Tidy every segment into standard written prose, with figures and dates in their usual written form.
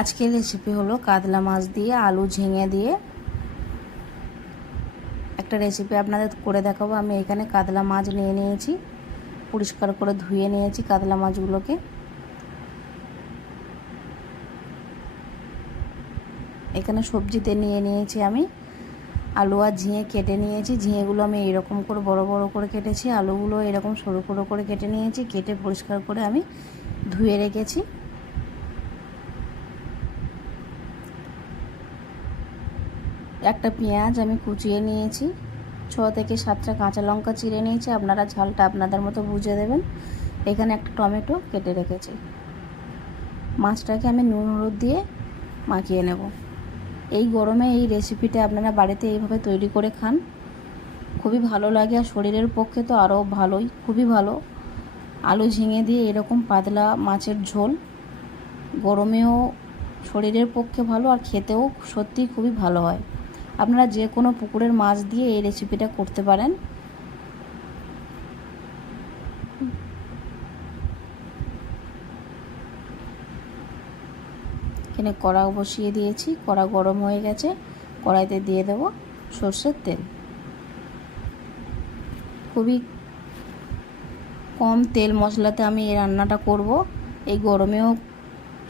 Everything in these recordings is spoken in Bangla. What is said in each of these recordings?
আজকের রেসিপি হলো কাতলা মাছ দিয়ে আলু ঝিঙে দিয়ে একটা রেসিপি আপনাদের করে দেখাবো। আমি এখানে কাতলা মাছ নিয়ে নিয়েছি, পরিষ্কার করে ধুয়ে নিয়েছি কাতলা মাছগুলোকে। এখানে সবজিতে নিয়ে নিয়েছি আমি আলু আর ঝিঙে কেটে নিয়েছি। ঝিঙেগুলো আমি এরকম করে বড় বড় করে কেটেছি, আলুগুলো এরকম সরু সরু করে কেটে নিয়েছি। কেটে পরিষ্কার করে আমি ধুয়ে রেখেছি। একটা পেঁয়াজ আমি কুচিয়ে নিয়েছি, 6 থেকে 7টা কাঁচা লঙ্কা চিড়ে নিয়েছি। আপনারা ঝালটা আপনাদের মতো বুঝে দেবেন। এখানে একটা টমেটো কেটে রেখেছি। মাছটাকে আমি নুন হলুদ দিয়ে মাখিয়ে নেব। এই গরমে এই রেসিপিটা আপনারা বাড়িতে এইভাবে তৈরি করে খান, খুবই ভালো লাগে। আর শরীরের পক্ষে তো আরও ভালোই, খুবই ভালো। আলু ঝিঙে দিয়ে এরকম পাতলা মাছের ঝোল গরমেও শরীরের পক্ষে ভালো, আর খেতেও সত্যিই খুবই ভালো হয়। আপনারা যে কোনো পুকুরের মাছ দিয়ে এই রেসিপিটা করতে পারেন। এখানে কড়া বসিয়ে দিয়েছি, কড়া গরম হয়ে গেছে। কড়াইতে দিয়ে দেব সরষের তেল। খুবই কম তেল মশলাতে আমি এই রান্নাটা করব। এই গরমেও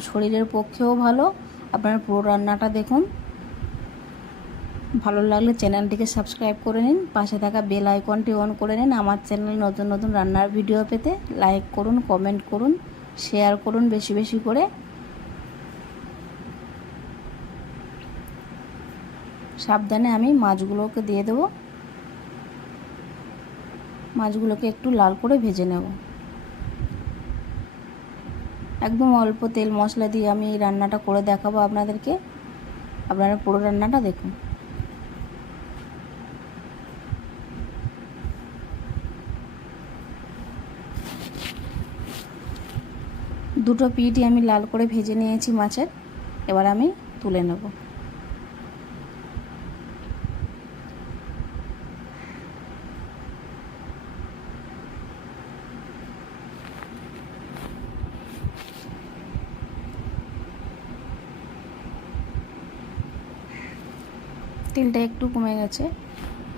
শরীরের পক্ষেও ভালো। আপনারা পুরো রান্নাটা দেখুন। ভালো লাগলে চ্যানেলটিকে সাবস্ক্রাইব করে নিন, পাশে থাকা বেল আইকনটি অন করে নিন। আমার চ্যানেলে নতুন নতুন রান্নার ভিডিও পেতে লাইক করুন, কমেন্ট করুন, শেয়ার করুন বেশি বেশি করে। সাবধানে আমি মাছগুলোকে দিয়ে দেব। মাছগুলোকে একটু লাল করে ভেজে নেব। একদম অল্প তেল মশলা দিয়ে আমি এই রান্নাটা করে দেখাবো আপনাদেরকে। আপনারা পুরো রান্নাটা দেখুন। দুটো পিঠই আমি লাল করে ভেজে নিয়েছি মাছের। এবার আমি তুলে নেব। তেলটা একটু কমে গেছে,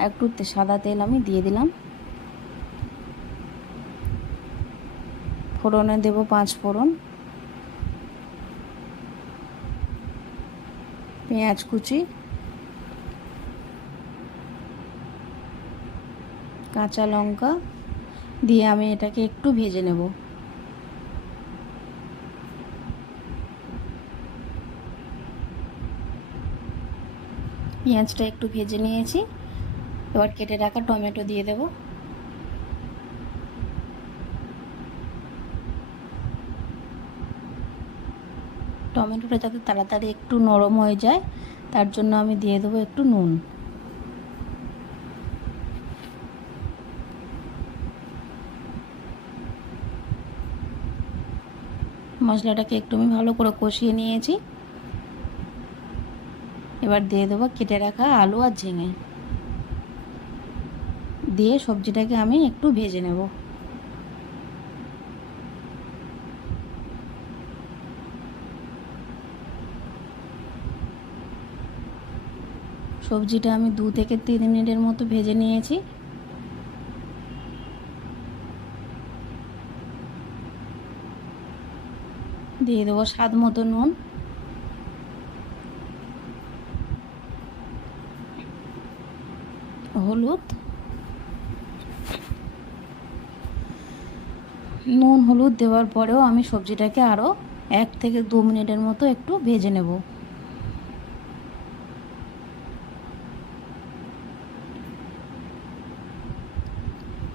একটু সাদা তেল আমি দিয়ে দিলাম। ফোড়নে দেব 5 ফোড়ন, পেঁয়াজ কুচি, কাঁচা লঙ্কা দিয়ে আমি এটাকে একটু ভেজে নেব। পেঁয়াজটা একটু ভেজে নিয়েছি। এবার কেটে রাখা টমেটো দিয়ে দেব। টমেটোটা যাতে তাড়াতাড়ি একটু নরম হয়ে যায় তার জন্য আমি দিয়ে দেবো একটু নুন। মশলাটাকে একটু আমি ভালো করে কষিয়ে নিয়েছি। এবার দিয়ে দেবো কেটে রাখা আলু আর ঝিঙে দিয়ে সবজিটাকে আমি একটু ভেজে নেব। সবজিটা আমি 2 থেকে 3 মিনিটের মতো ভেজে নিয়েছি। দিয়ে দেবো স্বাদ মতো নুন, হলুদ, নুন হলুদ দেওয়ার পরেও আমি সবজিটাকে আরও 1 থেকে 2 মিনিটের মতো একটু ভেজে নেব।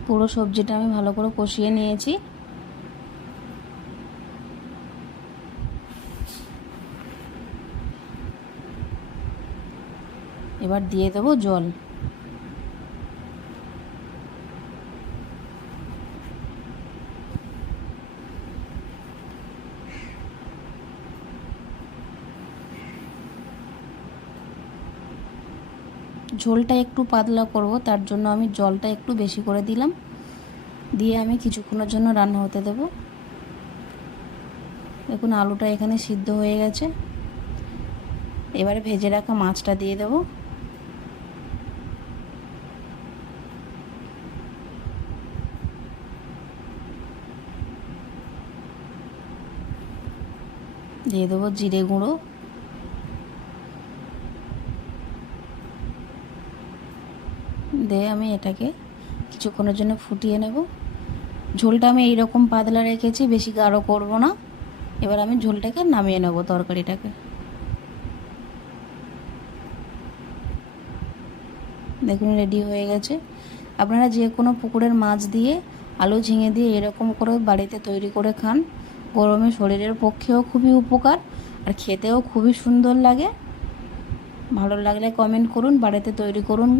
পুরো সবজিটা আমি ভালো করে কষিয়ে নিয়েছি। এবার দিয়ে দেবো জল। ঝোলটা একটু পাতলা করব, তার জন্য আমি জলটা একটু বেশি করে দিলাম। দিয়ে আমি কিছুক্ষণের জন্য রান্না হতে দেব। দেখুন আলুটা এখানে সিদ্ধ হয়ে গেছে। এবারে ভেজে রাখা মাছটা দিয়ে দেবো। দিয়ে দেবো জিরে গুঁড়ো, দিয়ে আমি এটাকে কিছুক্ষণের জন্য ফুটিয়ে নেব। ঝোলটা আমি এইরকম পাতলা রেখেছি, বেশি গাঢ় করব না। এবার আমি ঝোলটাকে নামিয়ে নেব তরকারিটাকে। দেখুন রেডি হয়ে গেছে। আপনারা যে কোনো পুকুরের মাছ দিয়ে, আলু ঝিঙে দিয়ে এরকম করে বাড়িতে তৈরি করে খান। গরমে শরীরের পক্ষেও খুবই উপকার, আর খেতেও খুবই সুন্দর লাগে। ভালো লাগলে কমেন্ট করুন, বাড়িতে তৈরি করুন,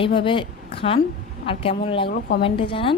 এইভাবে খান। আর কেমন লাগলো কমেন্টে জানান।